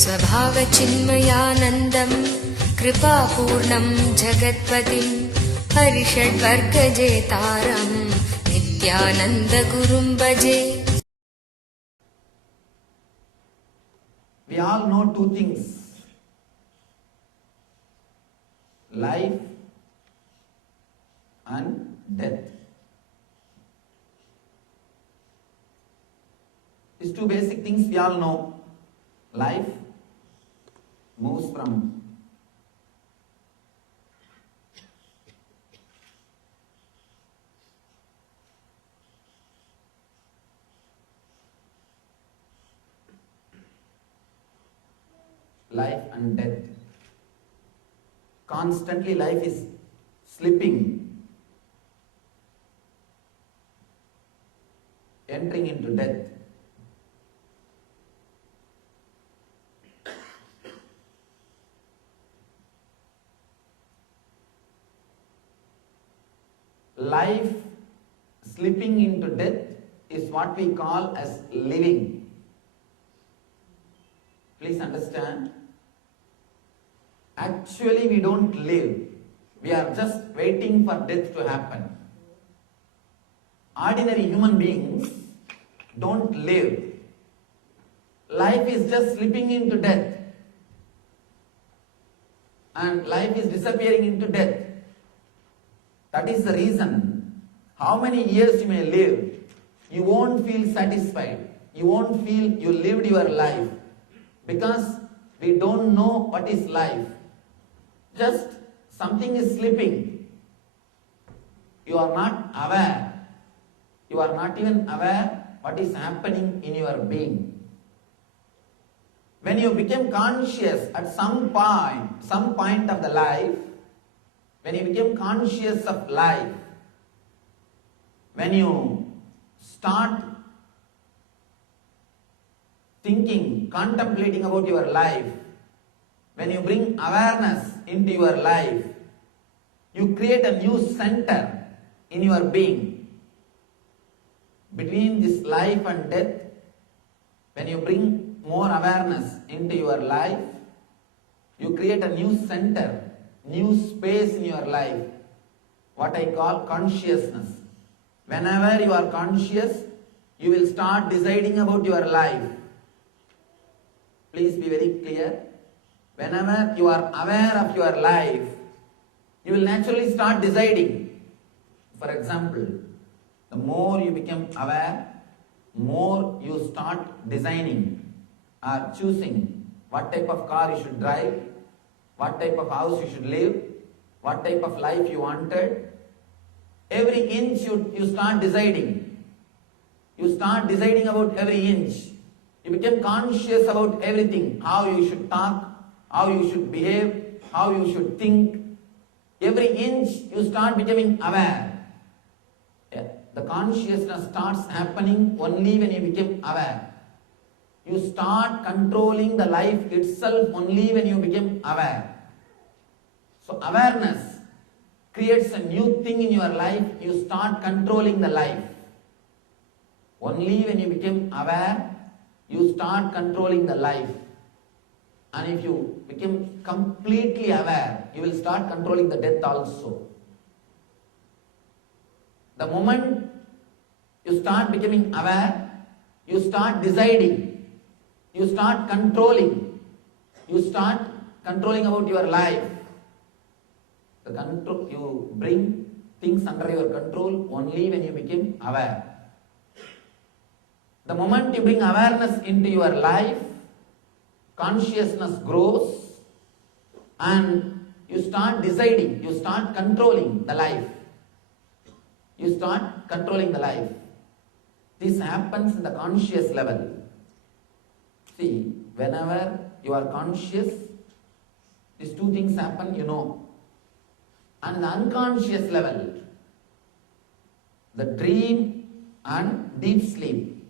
स्वभावचिन्मयानन्दं कृपापूर्णं जगत्पतिं हरिषड्वर्गजेतारं नित्यानन्दगुरुं भजे. We all know two things: life and death. These two basic things we all know. Life moves from life and death. Constantly life is slipping, entering into death. Life slipping into death is what we call as living. Please understand, actually we don't live. We are just waiting for death to happen. Ordinary human beings don't live. Life is just slipping into death. And life is disappearing into death. That is the reason, how many years you may live, you won't feel satisfied. You won't feel you lived your life. Because we don't know what is life. Just something is slipping. You are not aware. You are not even aware what is happening in your being. When you become conscious at some point of the life, when you become conscious of life, when you start thinking, contemplating about your life, when you bring awareness into your life, you create a new center in your being. Between this life and death, when you bring more awareness into your life, you create a new center, new space in your life, what I call consciousness. Whenever you are conscious, you will start deciding about your life. Please be very clear. Whenever you are aware of your life, you will naturally start deciding. For example, the more you become aware, more you start designing or choosing what type of car you should drive, what type of house you should live, what type of life you wanted. Every inch you start deciding. You start deciding about every inch. You become conscious about everything, how you should talk, how you should behave, how you should think. Every inch you start becoming aware. The consciousness starts happening only when you become aware. You start controlling the life itself only when you become aware. So awareness creates a new thing in your life. You start controlling the life. Only when you become aware, you start controlling the life. And if you become completely aware, you will start controlling the death also. The moment you start becoming aware, you start deciding, you start controlling, you start controlling about your life. You bring things under your control only when you become aware. The moment you bring awareness into your life, consciousness grows and you start deciding, you start controlling the life. You start controlling the life. This happens in the conscious level. See, whenever you are conscious, these two things happen, you know. And in the unconscious level, the dream and deep sleep.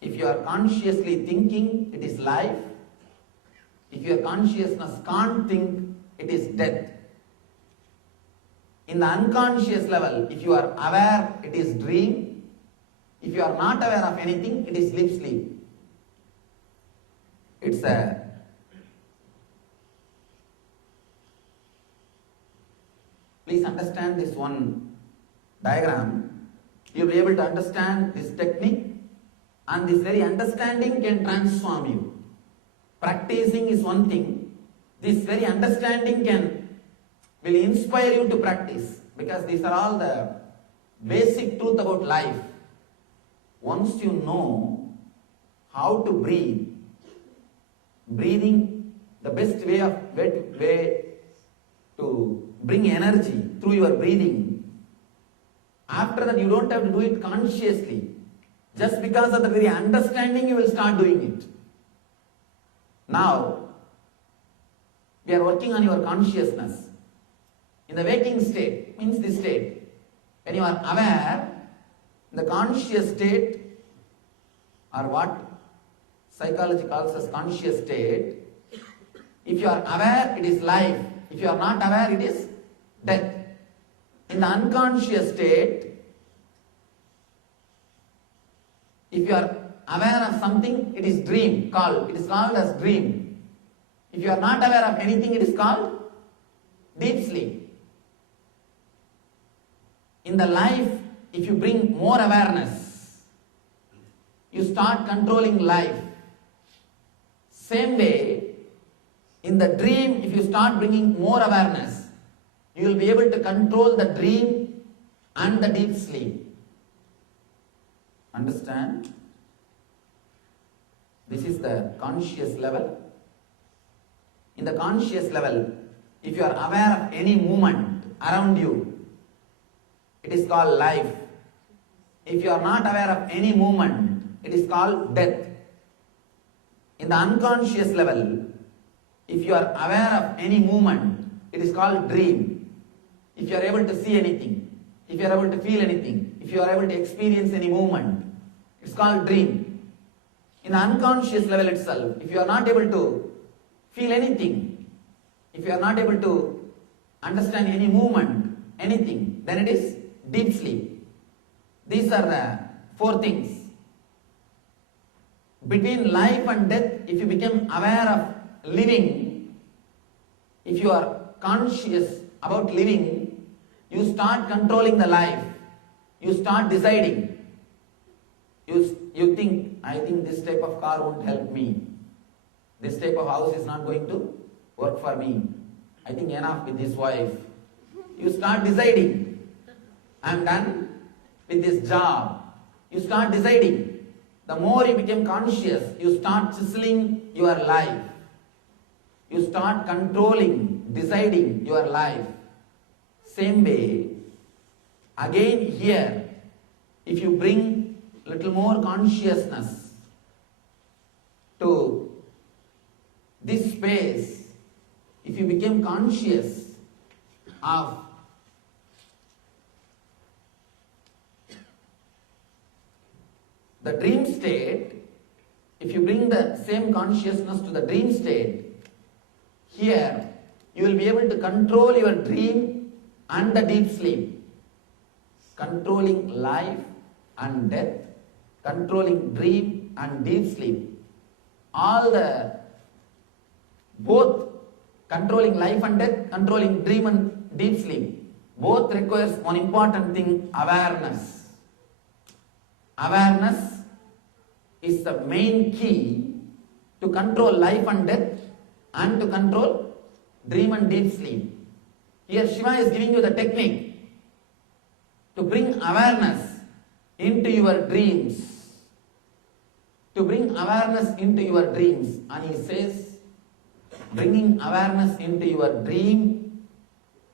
If you are consciously thinking, it is life. If your consciousness can't think, it is death. In the unconscious level, if you are aware, it is dream. If you are not aware of anything, it is sleep. It's a please understand this one diagram. You'll be able to understand this technique, and this very understanding can transform you. Practicing is one thing. This very understanding will inspire you to practice, because these are all the basic truth about life. Once you know how to breathe, breathing, the best way to bring energy through your breathing. After that, you don't have to do it consciously. Just because of the very understanding, you will start doing it. Now, we are working on your consciousness. In the waking state, means this state, when you are aware, the conscious state, or what psychology calls as conscious state, if you are aware, it is life. If you are not aware, it is death. In the unconscious state, if you are aware of something, it is dream called. It is called as dream. If you are not aware of anything, it is called deep sleep. In the life, if you bring more awareness, you start controlling life. Same way, in the dream, if you start bringing more awareness, you will be able to control the dream and the deep sleep. Understand? This is the conscious level. In the conscious level, if you are aware of any movement around you, it is called life. If you are not aware of any movement, it is called death. In the unconscious level, if you are aware of any movement, it is called dream. If you are able to see anything, if you are able to feel anything, if you are able to experience any movement, it's called dream. In the unconscious level itself, if you are not able to feel anything, if you are not able to understand any movement, anything, then it is deep sleep. These are the four things. Between life and death, if you become aware of living, if you are conscious about living, you start controlling the life. You start deciding. You think, I think this type of car won't help me. This type of house is not going to work for me. I think enough with this wife. You start deciding. I'm done with this job. You start deciding. The more you become conscious, you start chiseling your life. You start controlling, deciding your life. Same way, again here, if you bring little more consciousness to this space, if you become conscious of the dream state, if you bring the same consciousness to the dream state, here you will be able to control your dream and the deep sleep. Controlling life and death, controlling dream and deep sleep. Both controlling life and death, controlling dream and deep sleep, both requires one important thing, awareness. Awareness is the main key to control life and death and to control dream and deep sleep. Here Shiva is giving you the technique to bring awareness into your dreams. To bring awareness into your dreams. And he says, bringing awareness into your dream,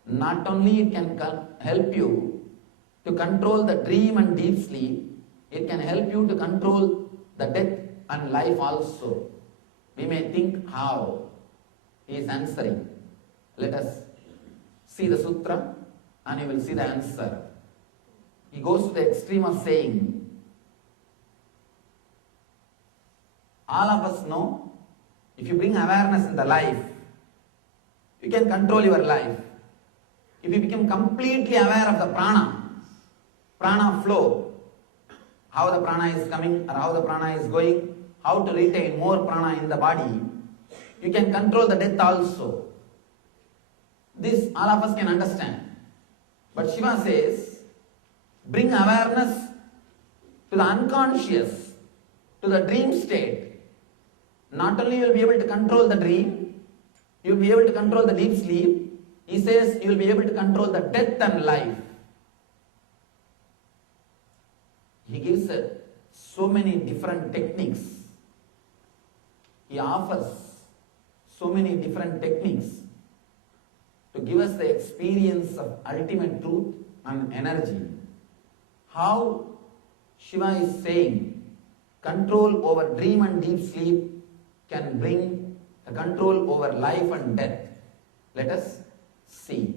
not only it can help you to control the dream and deep sleep, it can help you to control the death and life also. We may think how he is answering. Let us see the sutra and you will see the answer. He goes to the extreme of saying, all of us know, if you bring awareness in the life, you can control your life. if you become completely aware of the prana flow, how the prana is coming or how the prana is going, how to retain more prana in the body, you can control the death also. This all of us can understand. But Shiva says, bring awareness to the unconscious, to the dream state. Not only you will be able to control the dream, you will be able to control the deep sleep. He says you will be able to control the death and life. He gives so many different techniques. He offers so many different techniques to give us the experience of ultimate truth and energy. How Shiva is saying control over dream and deep sleep can bring the control over life and death. Let us see.